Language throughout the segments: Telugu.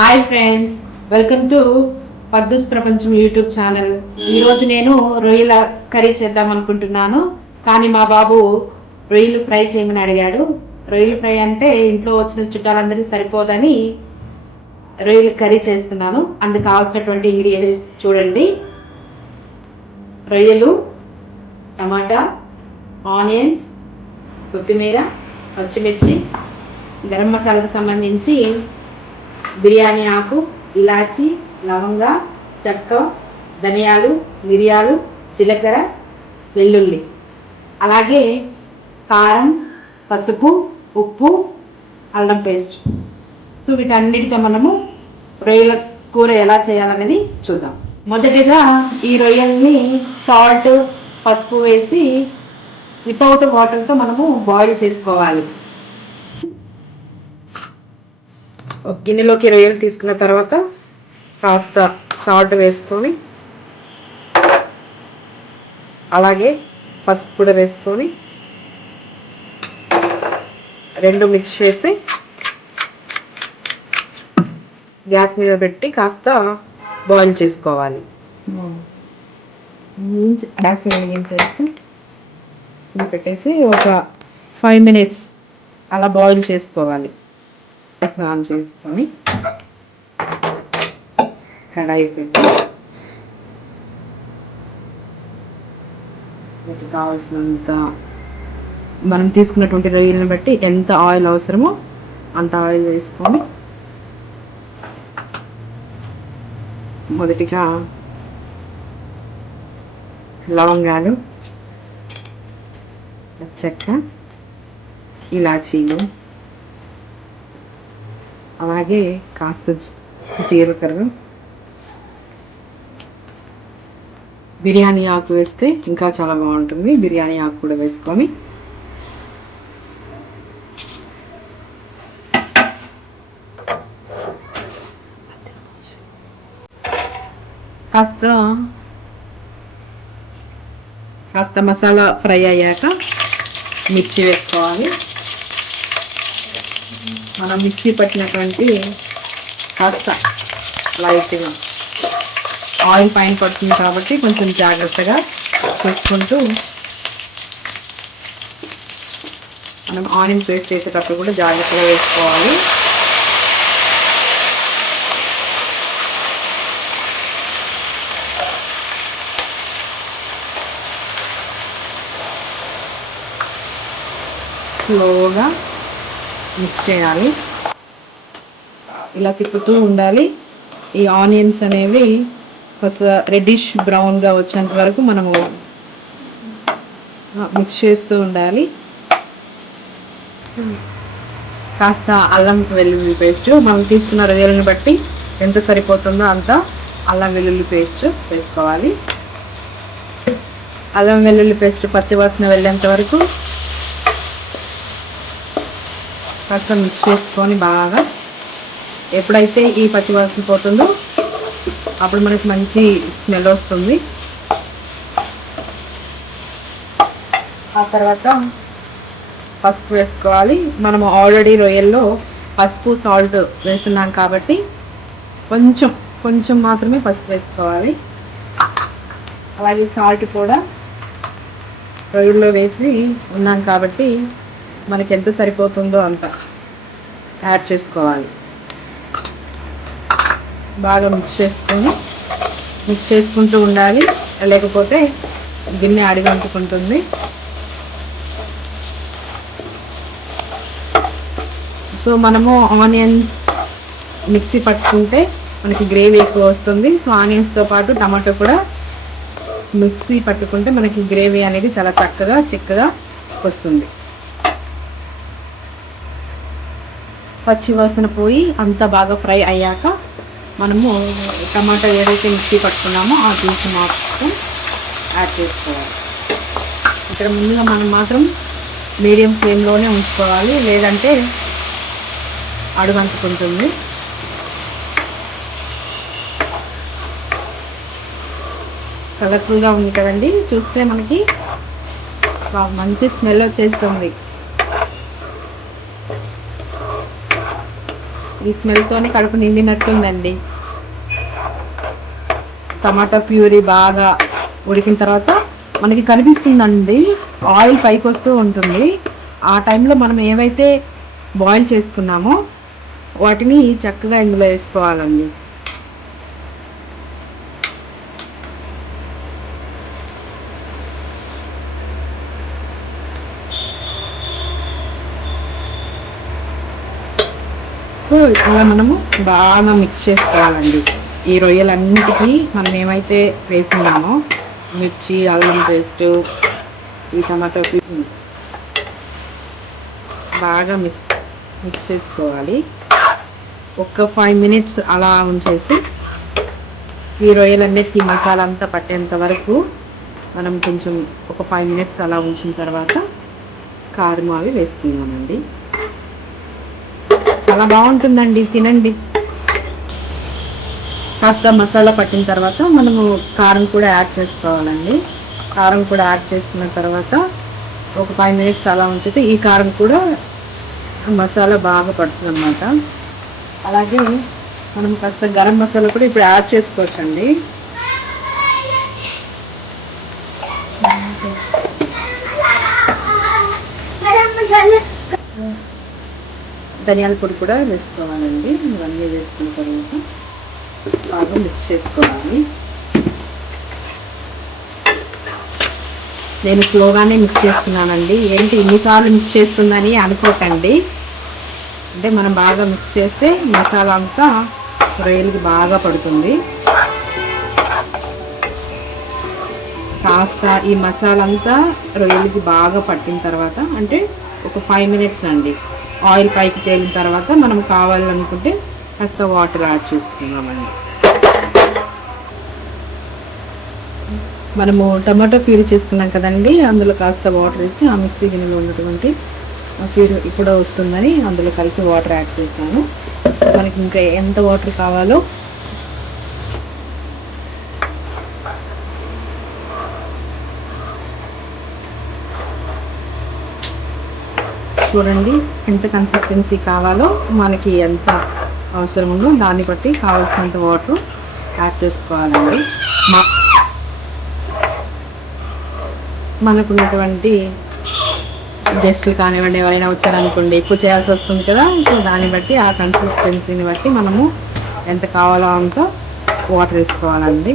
హాయ్ ఫ్రెండ్స్, వెల్కమ్ టు పద్దుస్ ప్రపంచం యూట్యూబ్ ఛానల్. ఈరోజు నేను రొయ్యల కర్రీ చేద్దాం అనుకుంటున్నాను. కానీ మా బాబు రొయ్యలు ఫ్రై చేయమని అడిగాడు. రొయ్యలు ఫ్రై అంటే ఇంట్లో వచ్చిన చుట్టాలందరికీ సరిపోదని రొయ్యల కర్రీ చేస్తున్నాను. అందుకు కావాల్సినటువంటి ఇంగ్రీడియంట్స్ చూడండి. రొయ్యలు, టమాటా, ఆనియన్స్, కొత్తిమీర, పచ్చిమిర్చి, గరం మసాలాకు సంబంధించి బిర్యానీ ఆకు, ఇలాచి, లవంగ, చెక్క, ధనియాలు, మిరియాలు, జీలకర్ర, వెల్లుల్లి, అలాగే కారం, పసుపు, ఉప్పు, అల్లం పేస్ట్. సో వీటన్నిటితో మనము రొయ్యల కూర ఎలా చేయాలనేది చూద్దాం. మొదటిగా ఈ రొయ్యల్ని సాల్ట్, పసుపు వేసి వితౌట్ వాటర్తో మనము బాయిల్ చేసుకోవాలి. ఒక గిన్నెలోకి రొయ్యలు తీసుకున్న తర్వాత కాస్త సాల్ట్ వేసుకొని, అలాగే పసుపు కూడా వేసుకొని రెండు మిక్స్ చేసి గ్యాస్ మీద పెట్టి కాస్త బాయిల్ చేసుకోవాలి. గ్యాస్ వెలిగించేసి పెట్టేసి ఒక 5 minutes అలా బాయిల్ చేసుకోవాలి. స్నానం చేసుకొని కడాయి పెట్టి వీటికి కావాల్సినంత మనం తీసుకున్నటువంటి రొయ్యలను బట్టి ఎంత ఆయిల్ అవసరమో అంత ఆయిల్ వేసుకొని మొదటిగా లవంగాలు, చెక్క, ఇలాచీలు, అలాగే కాస్త జీలకర్ర, బిర్యానీ ఆకు వేస్తే ఇంకా చాలా బాగుంటుంది. బిర్యానీ ఆకు కూడా వేసుకొని కాస్త మసాలా ఫ్రై అయ్యాక మిర్చి వేసుకోవాలి. మనం మిక్సీ పట్టినటువంటి కాస్త లైట్గా ఆయిల్ పైన పడుతుంది కాబట్టి కొంచెం జాగ్రత్తగా చూసుకుంటూ మనం ఆనియన్ పేస్ట్ వేసేటప్పుడు కూడా జాగ్రత్తగా వేసుకోవాలి. స్లోగా మిక్స్ చేయాలి. ఇలా తిప్పుతూ ఉండాలి. ఈ ఆనియన్స్ అనేవి కొంత రెడ్డిష్ బ్రౌన్గా వచ్చేంత వరకు మనము మిక్స్ చేస్తూ ఉండాలి. కాస్త అల్లం వెల్లుల్లి పేస్ట్ మనం తీసుకున్న రొయ్యలను బట్టి ఎంత సరిపోతుందో అంత అల్లం వెల్లుల్లి పేస్ట్ వేసుకోవాలి. అల్లం వెల్లుల్లి పేస్ట్ పచ్చివాసన వెళ్ళేంత వరకు కాస్త మిక్స్ చేసుకొని బాగా, ఎప్పుడైతే ఈ పచ్చివాసన పోతుందో అప్పుడు మనకి మంచి స్మెల్ వస్తుంది. ఆ తర్వాత పసుపు వేసుకోవాలి. మనము ఆల్రెడీ రొయ్యల్లో పసుపు, సాల్ట్ వేస్తున్నాం కాబట్టి కొంచెం మాత్రమే పసుపు వేసుకోవాలి. అలాగే సాల్ట్ కూడా రొయ్యల్లో వేసి ఉన్నాం కాబట్టి మనకి ఎంత సరిపోతుందో అంత యాడ్ చేసుకోవాలి. బాగా మిక్స్ చేసుకుంటూ ఉండాలి, లేకపోతే గిన్నె అడుగంటుకుంటుంది. సో మనము ఆనియన్స్ మిక్సీ పట్టుకుంటే మనకి గ్రేవీ ఎక్కువ వస్తుంది. సో ఆనియన్స్తో పాటు టమాటో కూడా మిక్సీ పట్టుకుంటే మనకి గ్రేవీ అనేది చాలా చక్కగా చిక్కగా వస్తుంది. పచ్చివాసన పోయి అంత బాగా ఫ్రై అయ్యాక మనము టమాటా ఏదైతే మిక్సీ పట్టుకున్నామో ఆ జ్యూస్ మాత్రం యాడ్ చేసుకోవాలి. ఇక్కడ ముందుగా మనం మాత్రం మీడియం ఫ్లేమ్లోనే ఉంచుకోవాలి, లేదంటే అడుగంటుకుంటుంది. కలర్ఫుల్గా ఉంది కదండి, చూస్తే మనకి మంచి స్మెల్ వచ్చేస్తుంది. ఈ స్మెల్తోనే కడుపు నిండినట్టుందండి. టమాటా ప్యూరీ బాగా ఉడికిన తర్వాత మనకి కనిపిస్తుందండి, ఆయిల్ పైకి వస్తూ ఉంటుంది. ఆ టైంలో మనం ఏవైతే బాయిల్ చేసుకున్నామో వాటిని చక్కగా ఇందులో వేసుకోవాలండి. సో ఇలా మనము బాగా మిక్స్ చేసుకోవాలండి. ఈ రొయ్యలన్నిటికీ మనం ఏమైతే వేసుకున్నామో మిర్చి, అల్లం పేస్టు, ఈ టమాటో బాగా మిక్స్ చేసుకోవాలి. ఒక 5 మినిట్స్ అలా ఉంచేసి ఈ రొయ్యలన్నిటికీ మసాలా అంతా పట్టేంత వరకు మనం కొంచెం ఒక 5 మినిట్స్ అలా ఉంచిన తర్వాత కారం అవి వేసుకున్నామండి. చాలా బాగుంటుందండి, తినండి. కాస్త మసాలా పట్టిన తర్వాత మనము కారం కూడా యాడ్ చేసుకోవాలండి. కారం కూడా యాడ్ చేసుకున్న తర్వాత ఒక 5 మినిట్స్ అలా ఉంచితే ఈ కారం కూడా మసాలా బాగా పడుతుంది అన్నమాట. అలాగే మనం కాస్త గరం మసాలా కూడా ఇప్పుడు యాడ్ చేసుకోవచ్చండి. ధనియాల పొడి కూడా వేసుకోవాలండి. ఇవన్నీ వేసుకున్న తర్వాత బాగా మిక్స్ చేసుకోవాలి. నేను స్లోగానే మిక్స్ చేస్తున్నానండి. ఏంటి ఇన్నిసార్లు మిక్స్ చేస్తుందని అనుకోకండి. అంటే మనం బాగా మిక్స్ చేస్తే మసాలా అంతా రొయ్యలకి బాగా పడుతుంది. కాస్త ఈ మసాలా అంతా రొయ్యలకి బాగా పట్టిన తర్వాత అంటే ఒక 5 మినిట్స్ అండి, ఆయిల్ పైకి తేలిన తర్వాత మనం కావాలనుకుంటే కాస్త వాటర్ యాడ్ చేసుకున్నామండి. మనము టమాటో ప్యూరీ చేసుకున్నాం కదండి, అందులో కాస్త వాటర్ వేసి ఆ మిక్సీ గిన్నెలో ఉన్నటువంటి ప్యూరీ ఇప్పుడు వస్తుందని అందులో కలిపి వాటర్ యాడ్ చేస్తాను. మనకి ఇంకా ఎంత వాటర్ కావాలో చూడండి, ఎంత కన్సిస్టెన్సీ కావాలో మనకి ఎంత అవసరం ఉందో దాన్ని బట్టి కావాల్సినంత వాటర్ యాడ్ చేసుకోవాలండి. మనకున్నటువంటి గెస్ట్లు కానివ్వండి, ఎవరైనా వచ్చారనుకోండి ఎక్కువ చేయాల్సి వస్తుంది కదా. సో దాన్ని బట్టి ఆ కన్సిస్టెన్సీని బట్టి మనము ఎంత కావాలో అంత వాటర్ వేసుకోవాలండి.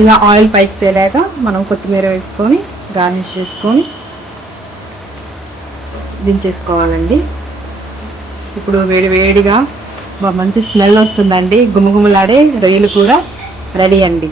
ఇలా ఆయిల్ పైకి తేలాక మనం కొత్తిమీర వేసుకొని గార్నిష్ చేసుకొని దించేసుకోవాలండి. ఇప్పుడు వేడిగా మంచి స్మెల్ వస్తుందండి. గుమగుమలాడే రొయ్యలు కూడా రెడీ అండి.